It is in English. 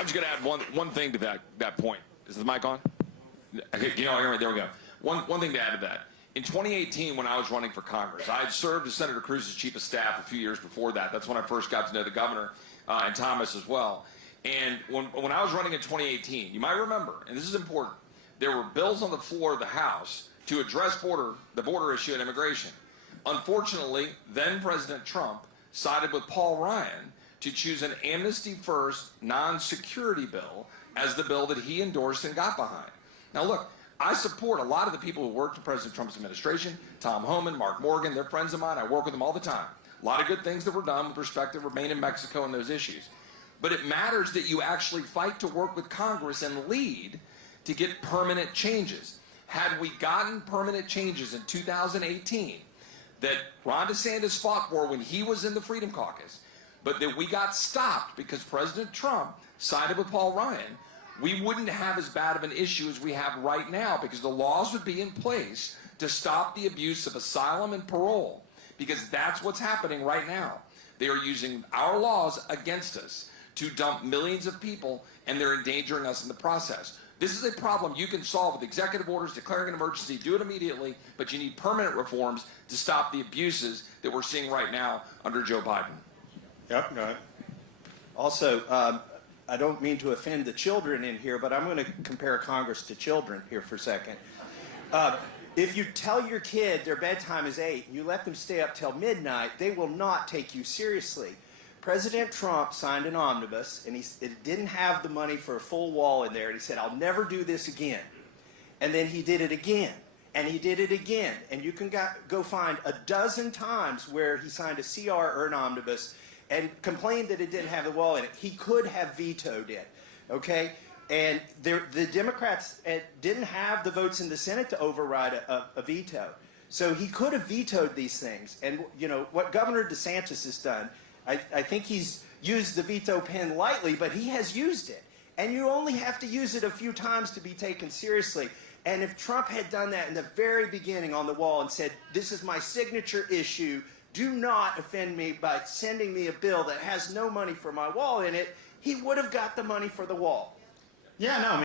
I'm just going to add one thing to that point. Is the mic on? Okay, there we go. One thing to add to that. In 2018, when I was running for Congress, I had served as Senator Cruz's chief of staff a few years before that. That's when I first got to know the governor and Thomas as well. And when I was running in 2018, you might remember, and this is important, there were bills on the floor of the House to address the border issue and immigration. Unfortunately, then President Trump sided with Paul Ryan to choose an amnesty-first, non-security bill as the bill that he endorsed and got behind. Now look, I support a lot of the people who worked for President Trump's administration, Tom Homan, Mark Morgan, they're friends of mine, I work with them all the time. A lot of good things that were done with respect to remain in Mexico and those issues. But it matters that you actually fight to work with Congress and lead to get permanent changes. Had we gotten permanent changes in 2018 that Ron DeSantis fought for when he was in the Freedom Caucus, but that we got stopped because President Trump sided with Paul Ryan, we wouldn't have as bad of an issue as we have right now, because the laws would be in place to stop the abuse of asylum and parole, because that's what's happening right now. They are using our laws against us to dump millions of people, and they're endangering us in the process. This is a problem you can solve with executive orders, declaring an emergency, do it immediately, but you need permanent reforms to stop the abuses that we're seeing right now under Joe Biden. Yep, go ahead. Also, I don't mean to offend the children in here, but I'm going to compare Congress to children here for a second. If you tell your kid their bedtime is 8 and you let them stay up till midnight, they will not take you seriously. President Trump signed an omnibus, and it didn't have the money for a full wall in there, and he said, I'll never do this again. And then he did it again, and he did it again. And you can go find a dozen times where he signed a CR or an omnibus and complained that it didn't have the wall in it. He could have vetoed it, okay? And the Democrats didn't have the votes in the Senate to override a veto. So he could have vetoed these things. And you know what Governor DeSantis has done, I think he's used the veto pen lightly, but he has used it. And you only have to use it a few times to be taken seriously. And if Trump had done that in the very beginning on the wall and said, this is my signature issue, do not offend me by sending me a bill that has no money for my wall in it, he would have got the money for the wall. Yeah, no.